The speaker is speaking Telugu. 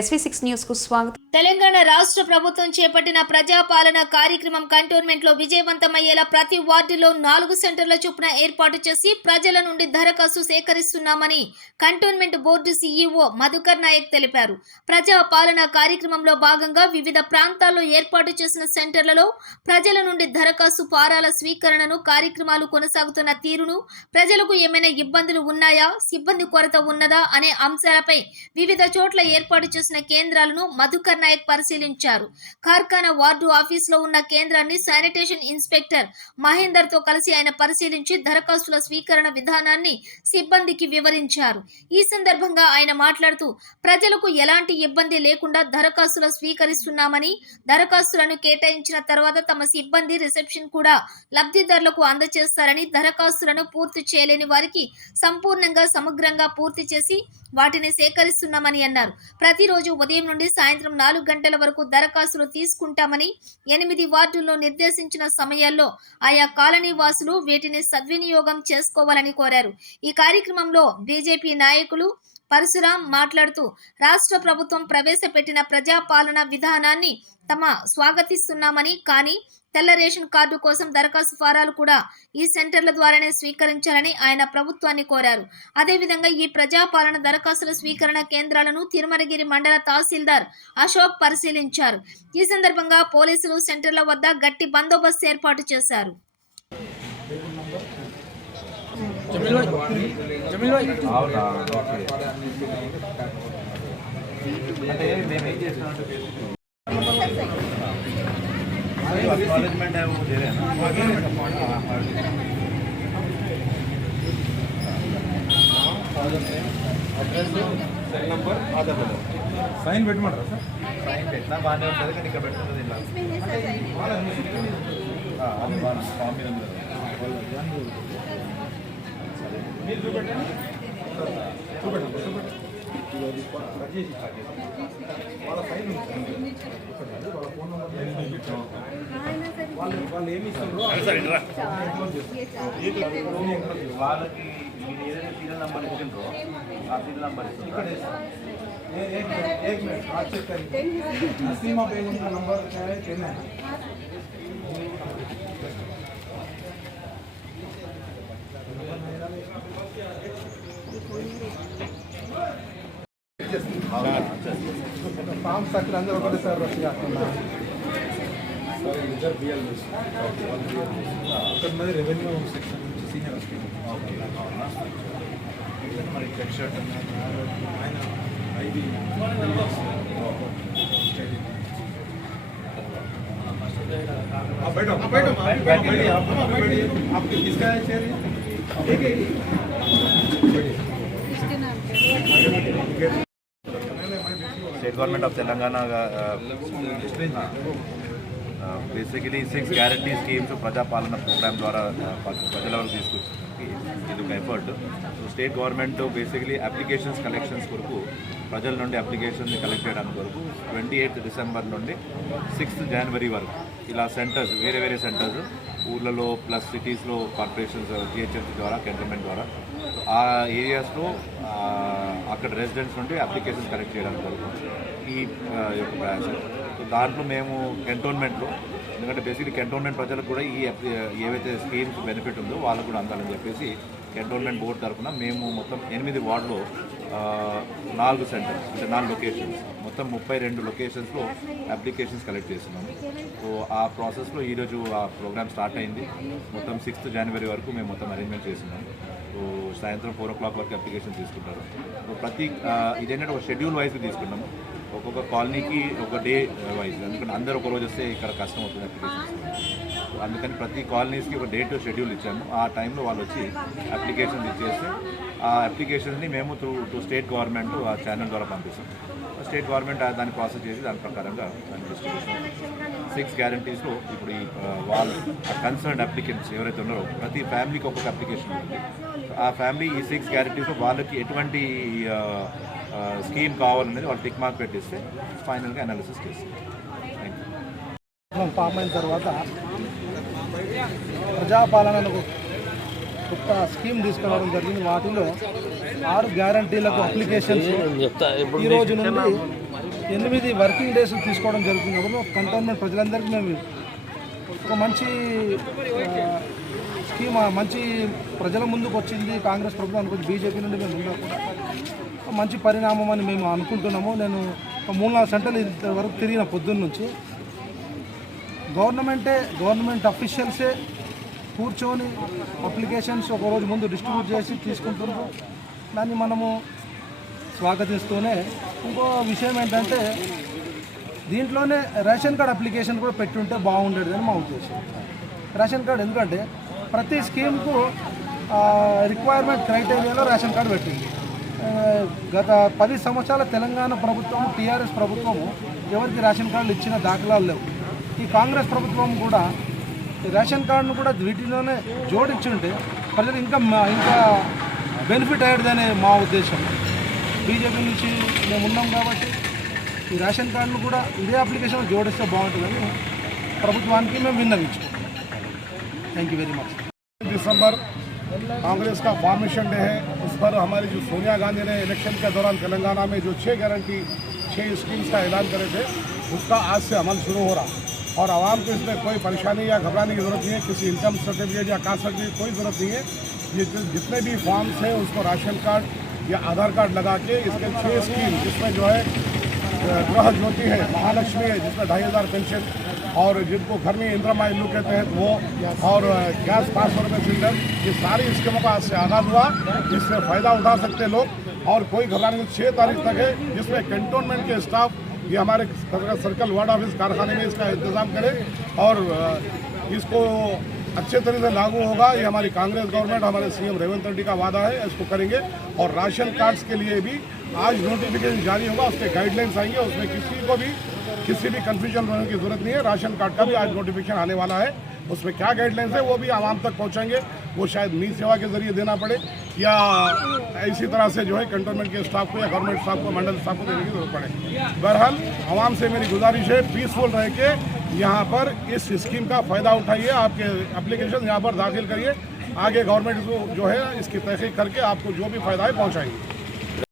ఎస్వీ సిక్స్ స్వాగతం. తెలంగాణ రాష్ట్ర ప్రభుత్వం చేపట్టిన ప్రజాపాలన కార్యక్రమం కంటోన్మెంట్లో విజయవంతమయ్యేలా ప్రతి వార్డులో నాలుగు సెంటర్ల చొప్పున ఏర్పాటు చేసి ప్రజల నుండి దరఖాస్తు సేకరిస్తున్నామని cantonment board CEO Madhukar Nayak తెలిపారు. ప్రజా పాలన కార్యక్రమంలో భాగంగా వివిధ ప్రాంతాల్లో ఏర్పాటు చేసిన సెంటర్లలో ప్రజల నుండి దరఖాస్తు ఫారాల స్వీకరణను కార్యక్రమాలు కొనసాగుతున్న తీరును ప్రజలకు ఏమైనా ఇబ్బందులు ఉన్నాయా సిబ్బంది కొరత ఉన్నదా అనే అంశాలపై వివిధ చోట్ల ఏర్పాటు చేయాల్సిన కేంద్రాలను మధుకర్ నాయక్ పరిశీలించారు. కార్ఖానా వార్డు ఆఫీసులో ఉన్న కేంద్రాన్ని శానిటేషన్ ఇన్స్పెక్టర్ మహేందర్తో కలిసి ఆయన పరిశీలించి దరఖాస్తుల స్వీకరణ విధానాన్ని సిబ్బందికి వివరించారు. ఈ సందర్భంగా ఆయన మాట్లాడుతూ ప్రజలకు ఎలాంటి ఇబ్బంది లేకుండా దరఖాస్తులు స్వీకరిస్తున్నామని దరఖాస్తులను కేటాయించిన తర్వాత తమ సిబ్బంది రిసెప్షన్ కూడా లబ్ధిదారులకు అందజేస్తారని దరఖాస్తులను పూర్తి చేయలేని వారికి సంపూర్ణంగా సమగ్రంగా పూర్తి చేసి వాటిని సేకరిస్తున్నామని అన్నారు. ప్రతి ప్రతిరోజు ఉదయం నుండి సాయంత్రం నాలుగు గంటల వరకు దరఖాస్తులు తీసుకుంటామని ఎనిమిది వార్డుల్లో నిర్దేశించిన సమయాల్లో ఆయా కాలనీ వాసులు వీటిని సద్వినియోగం చేసుకోవాలని కోరారు. ఈ కార్యక్రమంలో బీజేపీ నాయకులు పరశురాం మాట్లాడుతూ రాష్ట్ర ప్రభుత్వం ప్రవేశపెట్టిన ప్రజాపాలన విధానాన్ని తమ స్వాగతిస్తున్నామని కానీ తెల్ల రేషన్ కార్డు కోసం దరఖాస్తు ఫారాలు కూడా ఈ సెంటర్ల ద్వారానే స్వీకరించాలని ఆయన ప్రభుత్వాన్ని కోరారు. అదేవిధంగా ఈ ప్రజాపాలన దరఖాస్తుల స్వీకరణ కేంద్రాలను తిరుమలగిరి మండల తహసీల్దార్ అశోక్ పరిశీలించారు. ఈ సందర్భంగా పోలీసులు సెంటర్ల వద్ద గట్టి బందోబస్తు ఏర్పాటు చేశారు. జమీల్ భాయ్. జమీల్ భాయ్. అవునా? ఓకే. అంటే మేము ఏం చేస్తున్నామంటే అక్నాలజ్మెంట్ ఏమో చేయలేనా సెల్ నంబర్ ఆధార్ సైన్ పెట్టమంటారా సార్? సైన్ పెట్టినా బాగానే ఉంటుంది కానీ ఇక్కడ పెట్టుకున్నది ఇలా ఫామ్ మీద మీరు చూపెట్టండి చూపెట్టండి చూపెట్టండి కట్ చేసి స్టార్ట్ చేసి వాళ్ళ సైన్ ఉంది సార్. చూపెట్టండి. వాళ్ళ ఫోన్ నెంబర్ ఏమి పంపించాం. వాళ్ళు వాళ్ళు ఏమి ఇస్తారో వాళ్ళకి మీరు ఏదైతే సీరియల్ నెంబర్ ఇచ్చిండ్రో ఆ సీరియల్ నెంబర్ ఇక్కడ ఇస్తుంది एक एक मिनट एक मिनट आप चेक करिए नसीमा बेगम का नंबर क्या है टेन है ఫామ్ సర్కిల్ అందరూ ఒకటేసారి రష్ కాకుండా సార్ ఇద్దరు బిఎల్ ఇక్కడ ఉన్నది రెవెన్యూ సెక్షన్ నుంచి సీనియర్ హాస్పిటల్ మరి చెక్ షర్ట్ ఆయన ఐడి आप बैठो आप बैठो आप बैठिए आप बैठिए आपके किसका है चेयर ये government of Telangana basically six guarantee schemes Prajapalana programme ద్వారా uh, ప్రజల వరకు తీసుకొచ్చి ఇది ఒక effort so state government basically applications collections కొరకు ప్రజల నుండి అప్లికేషన్ కలెక్ట్ చేయడానికి కొరకు ట్వంటీ ఎయిత్ డిసెంబర్ నుండి సిక్స్త్ జనవరి వరకు ఇలా సెంటర్స్ వేరే వేరే సెంటర్స్ ఊర్లలో ప్లస్ సిటీస్లో కార్పొరేషన్స్ జిహెచ్ఎంసీ ద్వారా కంటర్మెంట్ ద్వారా ఆ ఏరియాస్లో అక్కడ రెసిడెంట్స్ నుండి అప్లికేషన్స్ కలెక్ట్ చేయడానికి ఈ యొక్క ప్రయాసం దాంట్లో మేము కంటోన్మెంట్లో ఎందుకంటే బేసిక్లీ కంటోన్మెంట్ ప్రజలకు కూడా ఈ ఏవైతే స్కీమ్స్ బెనిఫిట్ ఉందో వాళ్ళకు కూడా అందాలని చెప్పేసి కంటోన్మెంట్ బోర్డు తరఫున మేము మొత్తం ఎనిమిది వార్డులో నాలుగు సెంటర్స్ అంటే నాలుగు లొకేషన్స్ మొత్తం ముప్పై రెండు లొకేషన్స్లో అప్లికేషన్స్ కలెక్ట్ చేస్తున్నాము సో ఆ ప్రాసెస్లో ఈరోజు ఆ ప్రోగ్రామ్ స్టార్ట్ అయింది. మొత్తం సిక్స్త్ జనవరి వరకు మేము మొత్తం అరేంజ్మెంట్ చేస్తున్నాము సో సాయంత్రం ఫోర్ ఓ క్లాక్ వరకు అప్లికేషన్ తీసుకుంటారు. సో ప్రతి ఇదేంటంటే ఒక షెడ్యూల్ వైజ్ తీసుకున్నాము ఒక్కొక్క కాలనీకి ఒక డే వైజ్ ఎందుకంటే అందరూ ఒక రోజు వస్తే ఇక్కడ కష్టం అవుతుంది అప్లికేషన్స్ అందుకని ప్రతి కాలనీస్కి ఒక డేట్ షెడ్యూల్ ఇచ్చాము. ఆ టైంలో వాళ్ళు వచ్చి అప్లికేషన్స్ ఇచ్చేస్తే ఆ అప్లికేషన్స్ని మేము త్రూ టు స్టేట్ గవర్నమెంట్ ఆ ఛానల్ ద్వారా పంపిస్తాం. స్టేట్ గవర్నమెంట్ దాన్ని ప్రాసెస్ చేసి దాని ప్రకారంగా దాన్ని డిస్ట్రిబ్యూషన్ సిక్స్ గ్యారంటీస్లో ఇప్పుడు ఈ ఆ, వాళ్ళు కన్సర్న్ అప్లికెంట్స్ ఎవరైతే ఉన్నారో ప్రతి ఫ్యామిలీకి ఒక్కొక్క అప్లికేషన్ ఉంది ఆ ఫ్యామిలీ ఈ సిక్స్ గ్యారంటీస్లో వాళ్ళకి ఎటువంటి స్కీమ్ కావాలనేది వాళ్ళు టిక్ మార్క్ పెట్టిస్తే ఫైనల్గా అనాలిసిస్ చేస్తారు. థ్యాంక్ యూ ఫామ్ అయిన తర్వాత ప్రజాపాలనకు కొత్త స్కీమ్ తీసుకురావడం జరిగింది. వాటిలో ఆరు గ్యారంటీలకు అప్లికేషన్స్ ఈ రోజు నుండి ఎనిమిది వర్కింగ్ డేస్ తీసుకోవడం జరుగుతుంది. కాబట్టి కంటోన్మెంట్ ప్రజలందరికీ మేము ఒక మంచి స్కీమ్ మంచి ప్రజల ముందుకు వచ్చింది. కాంగ్రెస్ ప్రభుత్వం అనుకుంది బీజేపీ నుండి మేము ఉన్నా కూడా ఒక మంచి పరిణామం అని మేము అనుకుంటున్నాము. నేను ఒక మూడు నాలుగు సెంటర్లు ఇంతవరకు తిరిగిన పొద్దున్న నుంచి. గవర్నమెంటే గవర్నమెంట్ అఫీషియల్సే కూర్చొని అప్లికేషన్స్ ఒకరోజు ముందు డిస్ట్రిబ్యూట్ చేసి తీసుకుంటున్నారు దాన్ని మనము స్వాగతిస్తూనే ఇంకో విషయం ఏంటంటే దీంట్లోనే రేషన్ కార్డ్ అప్లికేషన్ కూడా పెట్టుంటే బాగుండేది అని మా ఉద్దేశం. రేషన్ కార్డ్ ఎందుకంటే ప్రతి స్కీమ్కు రిక్వైర్మెంట్ క్రైటీరియాలో రేషన్ కార్డు పెట్టింది. గత పది సంవత్సరాల తెలంగాణ ప్రభుత్వం టీఆర్ఎస్ ప్రభుత్వము ఎవరికి రేషన్ కార్డులు ఇచ్చిన దాఖలాలు లేవు. ఈ కాంగ్రెస్ ప్రభుత్వం కూడా ఈ రేషన్ కార్డును కూడా వీటిలోనే జోడించుంటే ప్రజలు ఇంకా మ- ఇంకా బెనిఫిట్ అయ్యేదనే మా ఉద్దేశం బీజేపీ నుంచి మేము ఉన్నాం కాబట్టి ఈ రేషన్ కార్డును కూడా ఇదే అప్లికేషన్ జోడిస్తే బాగుంటుందని ప్రభుత్వానికి మేము విన్నవించుకుంటాం థ్యాంక్ యూ వెరీ మచ్ दिसंबर कांग्रेस का फॉर्मेशन डे है उस पर हमारी जो सोनिया गांधी ने इलेक्शन के दौरान तेलंगाना में जो छः गारंटी छः स्कीम्स का ऐलान करे थे उसका आज से अमल शुरू हो रहा और आवाम को इसमें कोई परेशानी या घबराने की ज़रूरत नहीं है, किसी इनकम सर्टिफिकेट या कास्ट सर्टिफिकेट कोई ज़रूरत नहीं है। ये जितने भी फॉर्म्स हैं, उसको राशन कार्ड या आधार कार्ड लगा के इसके छः स्कीम जिसमें जो है गृह ज्योति है, महालक्ष्मी है, जिसमें ढाई हज़ार पेंशन और जिनको घर में इंदिरा इल्लू के तहत वो और गैस पाँच सौ रुपये सिलेंडर, ये सारी स्कीमों का आज से आगाज़ हुआ। इससे फ़ायदा उठा सकते लोग और कोई घबराने छः तारीख तक है, जिसमें कंटोनमेंट के स्टाफ ये हमारे सर्कल वार्ड ऑफ़िस कारखाने में इसका इंतज़ाम करें और इसको अच्छे तरह से लागू होगा। ये हमारी कांग्रेस गवर्नमेंट, हमारे सीएम रेवंत रेड्डी का वादा है, इसको करेंगे। और राशन कार्ड्स के लिए भी आज नोटिफिकेशन जारी होगा, उसके गाइडलाइंस आएँगे, उसमें किसी को भी, किसी भी कन्फ्यूज़न होने की ज़रूरत नहीं है। राशन कार्ड का भी आज नोटिफिकेशन आने वाला है। उसमें क्या गाइडलाइंस है, वो भी आवाम तक पहुंचाएँगे। वो शायद मी सेवा के ज़रिए देना पड़े या इसी तरह से जो है कंटोनमेंट के स्टाफ को या गवर्नमेंट स्टाफ को, मंडल स्टाफ को देने की ज़रूरत पड़े। बहरहाल, आवाम से मेरी गुजारिश है पीसफुल रह के यहाँ पर इस स्कीम का फ़ायदा उठाइए, आपके एप्लीकेशन यहाँ पर दाखिल करिए। आगे गवर्नमेंट जो है इसकी तहकीक करके आपको जो भी फ़ायदा है पहुँचाएँगे